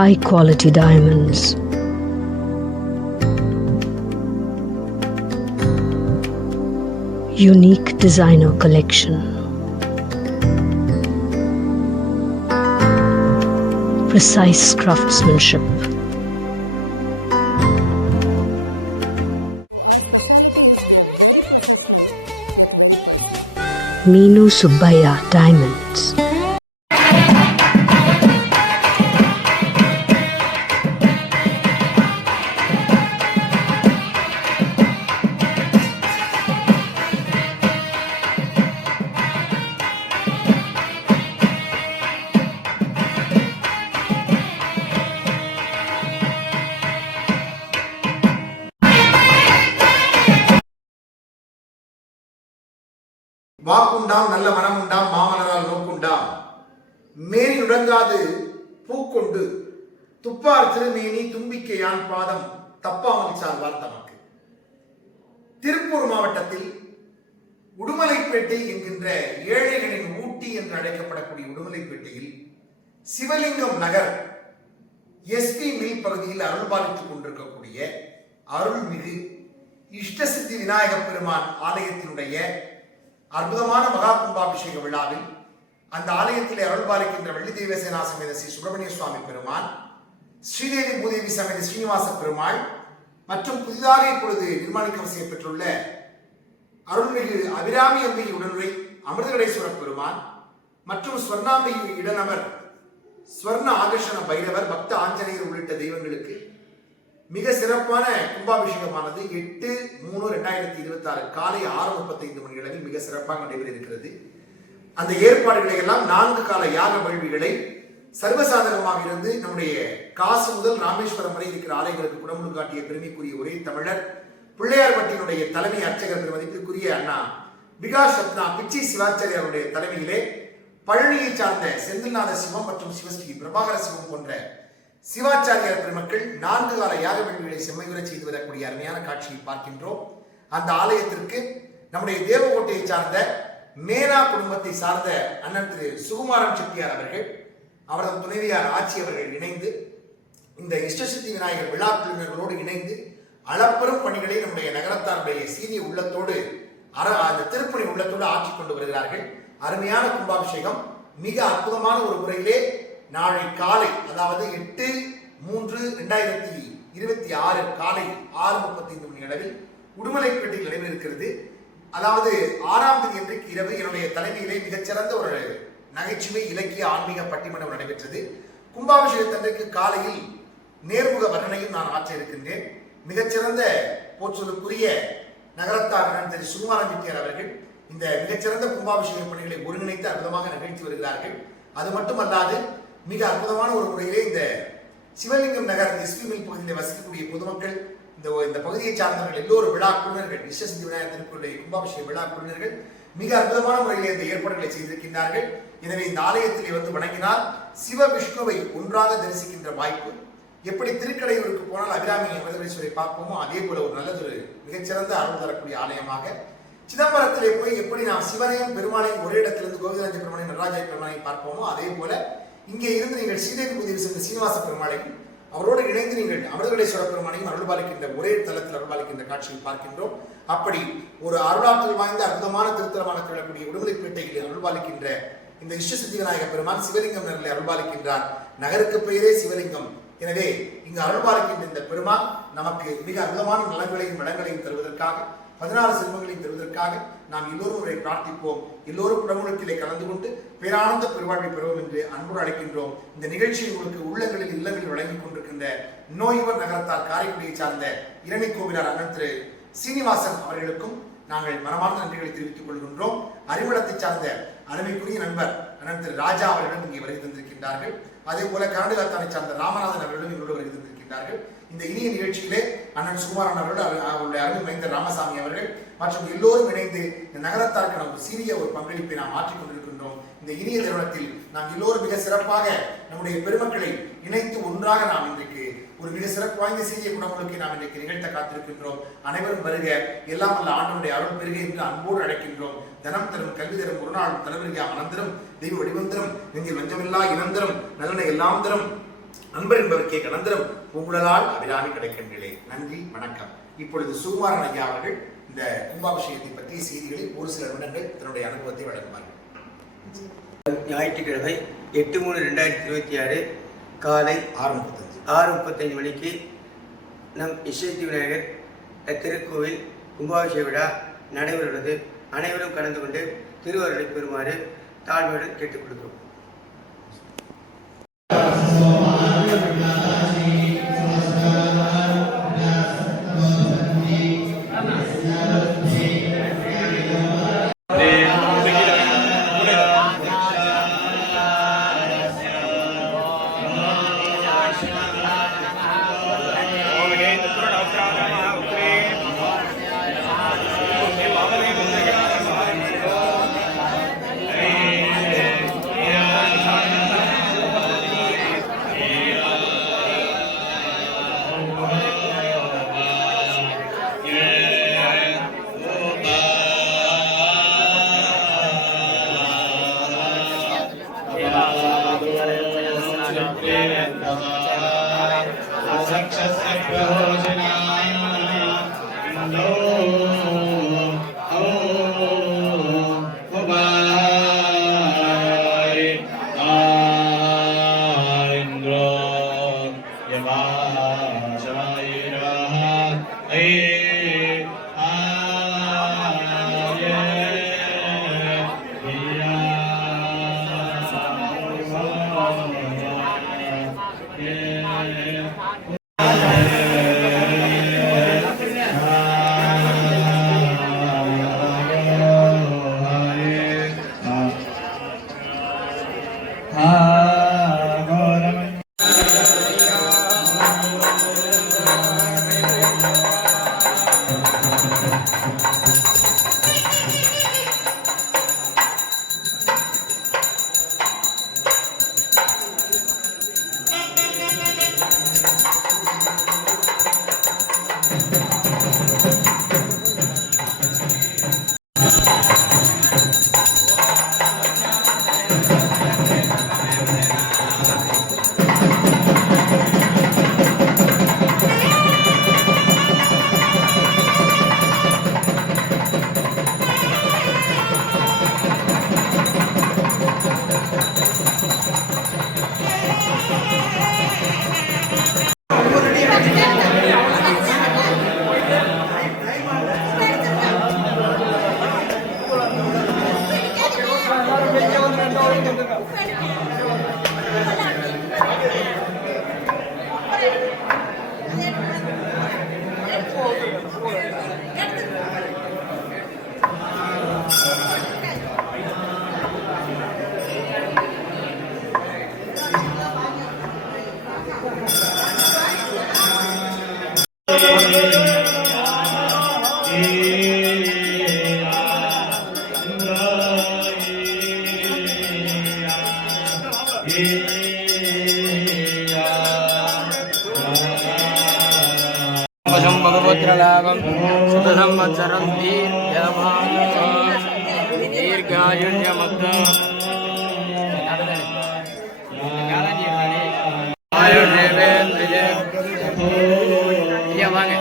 high quality diamonds. Unique designer collection. Precise craftsmanship. Meenu Subbaiah Diamonds. வாக்குண்டாம் நல்ல மனமுண்டாம் மாமலரால் நோக்குண்டாம் மேனி நுடங்காது பூக்கொண்டு துப்பார் திருமேனி தும்பிக்கையான் பாதம் தப்பாமல் சார்வார் தமக்கு. திருப்பூர் மாவட்டத்தில் உடுமலைப்பேட்டை என்கின்ற ஏழைகளின் ஊட்டி என்று அழைக்கப்படக்கூடிய உடுமலைப்பேட்டையில் சிவலிங்கம் நகர் எஸ்பி மில் பகுதியில் அருள்பாலித்துக் கொண்டிருக்கக்கூடிய அருள்மிகு இஷ்டசித்தி விநாயக பெருமான் ஆலயத்தினுடைய அற்புதமான மகா கும்பாபிஷேக விழாவில் அந்த ஆலயத்திலே அருள்பாலிக்கின்ற வெள்ளி தெய்வ சேனா சமேத ஸ்ரீ சுப்பிரமணிய சுவாமி பெருமான், ஸ்ரீதேவி பூதேவி சமேத ஸ்ரீனிவாச பெருமாள் மற்றும் புதிதாக இப்பொழுது நிர்மாணிக்கம் செய்யப்பட்டுள்ள அருள்மிகு அபிராமி அம்பிகை உடனுரை அமிர்தகடேஸ்வர பெருமான் மற்றும் ஸ்வர்ணாம்பிகை இடநபர் ஸ்வர்ண ஆகர்ஷண பைரவர் பக்த ஆஞ்சநேயர் உள்ளிட்ட தெய்வங்களுக்கு மிக சிறப்பான கும்பாபிஷேகமானது 8/3/2026 காலை 6:35 மணி அளவில் மிக சிறப்பாக நடைபெற இருக்கிறது. அந்த ஏற்பாடுகளை எல்லாம் 4 கால யாக வேள்விகளை சர்வசாதகமாக இருந்து நம்முடைய காசு முதல் ராமேஸ்வரம் வரை இருக்கிற ஆலயங்களுக்கு குடமுழு காட்டிய பெருமைக்குரிய ஒரே தமிழர் பிள்ளையார்பட்டியினுடைய தலைமை அர்ச்சகர் திருமதிப்பிற்குரிய அண்ணா விகாஷ் ரத்னா பிச்சி சிவாச்சாரியாருடைய தலைமையிலே பழனியை சார்ந்த செந்தில்நாத சிவம் மற்றும் சிவஸ்ரீ பிரபாகர சிவம் போன்ற சிவாச்சாரியார் பெருமக்கள் 4 கால யாக வேள்விகளை செம்மையுற செய்து வரக்கூடிய அருமையான காட்சியை பார்க்கின்றோம். அந்த ஆலயத்திற்கு நம்முடைய தேவகோட்டையை சார்ந்த மேனா குடும்பத்தை சார்ந்த அண்ணன் திரு சுகுமாரன் செட்டியார் அவர்கள், அவரது துணைவியார் ஆட்சி அவர்கள் இணைந்து இந்த இஷ்டசித்தி விநாயகர் விழா குழுவினர்களோடு இணைந்து அளப்பெரும் பணிகளை நம்முடைய நகரத்தாருடைய சீரிய உள்ளத்தோடு அந்த திருப்பணி உள்ளத்தோடு ஆட்சி கொண்டு வருகிறார்கள். அருமையான கும்பாபிஷேகம் மிக அற்புதமான ஒரு முறையிலே நாளை காலை, அதாவது 8/3/2026 காலை 6:35 மணி அளவில் உடுமலைப்பேட்டையில் நடைபெறுகிறது. அதாவது 6ஆம் தேதி அன்றைக்கு இரவு என்னுடைய தலைமையிலே மிகச்சிறந்த ஒரு நகைச்சுவை இலக்கிய ஆன்மீக பட்டிமன்றம் நடைபெற்றது. கும்பாபிஷேகத்தன்றைக்கு காலையில் நேர்முக வர்ணனையும் நான் ஆற்ற இருக்கின்றேன். மிகச்சிறந்த போற்றுதலுக்குரிய நகரத்தார் திரு சுகுமாரன் செட்டியார் அவர்கள் இந்த மிகச்சிறந்த கும்பாபிஷேக பணிகளை ஒருங்கிணைத்து அற்புதமாக நிகழ்த்தி வருகிறார்கள். அது மட்டுமல்லாது மிக அற்புதமான ஒரு முறையிலே இந்த சிவலிங்கம் நகர் எஸ்பி மில் பகுதியில் வசிக்கக்கூடிய பொதுமக்கள், இந்த பகுதியை சார்ந்தவர்கள் எல்லோரும் விழா குழுவினர்கள், இஷ்டசித்தி விநாயகர் திருக்குறளுடைய கும்பாபிஷேக விழா குழுவினர்கள் மிக அற்புதமான முறையிலே இந்த ஏற்பாடுகளை செய்திருக்கின்றார்கள். எனவே இந்த ஆலயத்திலே வந்து வணங்கினால் சிவ விஷ்ணுவை ஒன்றாக தரிசிக்கின்ற வாய்ப்பு, எப்படி திருக்கடையூருக்கு போனால் அபிராமி அமிர்தகடேஸ்வரை பார்ப்போமோ அதே போல ஒரு நல்லதொரு மிகச்சிறந்த அருள் தரக்கூடிய ஆலயமாக, சிதம்பரத்திலே போய் எப்படி நாம் சிவனையும் பெருமாளையும் ஒரே இடத்திலிருந்து கோவிந்தராஜ பெருமாளையும் நடராஜ பெருமாளையும் பார்ப்போமோ அதே போல இங்கே இருந்து நீங்கள் ஸ்ரீதேவி பூதேவி சேர்ந்த சீனிவாச பெருமாளையும் அவரோடு இணைந்து நீங்கள் அமிர்தகடேஸ்வர பெருமானையும் அருள்பாலிக்கின்ற ஒரே தளத்தில் அருள்பாலிக்கின்ற காட்சியை பார்க்கின்றோம். அப்படி ஒரு அருளாற்றல் வாய்ந்த அற்புதமான திருத்தலமாக திகழக்கூடிய உடுமலைப்பேட்டையில் அருள்பாலிக்கின்ற இந்த இஷ்டசித்தி விநாயக பெருமான் சிவலிங்கம் நகரில் அருள்பாலிக்கின்றார். நகருக்கு பெயரே சிவலிங்கம். எனவே இங்கு அருள்பாலிக்கின்ற இந்த பெருமான் நமக்கு மிக அற்புதமான நலங்களையும் வளங்களையும் தருவதற்காக, 16 செல்வங்களையும் தருவதற்காக நாம் எல்லோரும் உரை பிரார்த்திப்போம். எல்லோரும் குடமுழுக்கிலே கலந்து கொண்டு பேரானந்த பெருவாழ்வை பெறுவோம் என்று அன்போடு அழைக்கின்றோம். இந்த நிகழ்ச்சியை உங்களுக்கு உள்ளங்களில் இல்லங்களில் வழங்கிக் கொண்டிருக்கின்ற நோய்வர் நகரத்தார் காரைக்குடியை சார்ந்த இரணி கோவிலார் அண்ணன் திரு சீனிவாசன் அவர்களுக்கும் நாங்கள் மனமார்ந்த நன்றிகளை தெரிவித்துக் கொள்கின்றோம். அறிவுளத்தை சார்ந்த அருமைக்குரிய நண்பர் அண்ணன் திரு ராஜா அவர்களும் இங்கே வருகை தந்திருக்கின்றார்கள். அதே போல கர்நாடகத்தானை சார்ந்த ராமநாதன் அவர்களும் எங்களோடு வருகை தந்திருக்கின்றார்கள். இந்த இனிய நிகழ்ச்சியிலே அண்ணன் சுகுமாரன் அவர்கள், அவருடைய அருமை மைந்தர் ராமசாமி அவர்கள் மற்றும் எல்லோரும் இணைந்து இந்த நகரத்தாருக்கான ஒரு சீரிய ஒரு பங்களிப்பை நாம் ஆற்றிக் கொண்டிருக்கின்றோம். இந்த இனிய தருணத்தில் நாம் எல்லோரும் மிக சிறப்பாக நம்முடைய பெருமக்களை இணைத்து ஒன்றாக நாம் இன்றைக்கு ஒரு மிக சிறப்பு வாய்ந்த சீரிய குணங்களுக்கு நாம் இன்றைக்கு நிகழ்த்த காத்திருக்கின்றோம். அனைவரும் வருக, எல்லாம் அல்ல ஆண்டவனுடைய அருள் பெருக என்று அன்போடு அழைக்கின்றோம். தனம் தரும் கல்வி தரும் ஒரு நாள் தலைவரியா அனந்தரம் தெய்வ வடிவந்தரம் நெஞ்சில் வஞ்சமில்லா இனந்தரம் நல்லெண்ண எல்லாம் தரும் அன்பர் என்பவருக்கே கலந்தரம் பூங்குழலால் அபிராமி கிடைக்கின்றே. நன்றி, வணக்கம். இப்பொழுது சுகுமாரன் ஐயா அவர்கள் இந்த கும்பாபிஷேகத்தை பற்றிய செய்திகளில் ஒரு சில நிமிடங்கள் தன்னுடைய அனுபவத்தை வழங்குவார்கள். ஞாயிற்றுக்கிழமை 8/3/2026 காலை 6:35 மணிக்கு நம் இசைத்தி விநாயகர் திருக்கோவில் கும்பாபிஷேக விழா நடைபெறுகிறது. அனைவரும் கலந்து கொண்டு திருவருளை பெறுமாறு தாழ்மையுடன் கேட்டுக்கொள்கிறோம். भगवद्रलाभं सुतसंवत्सरं दीर्घायुष्यमग्न வாங்க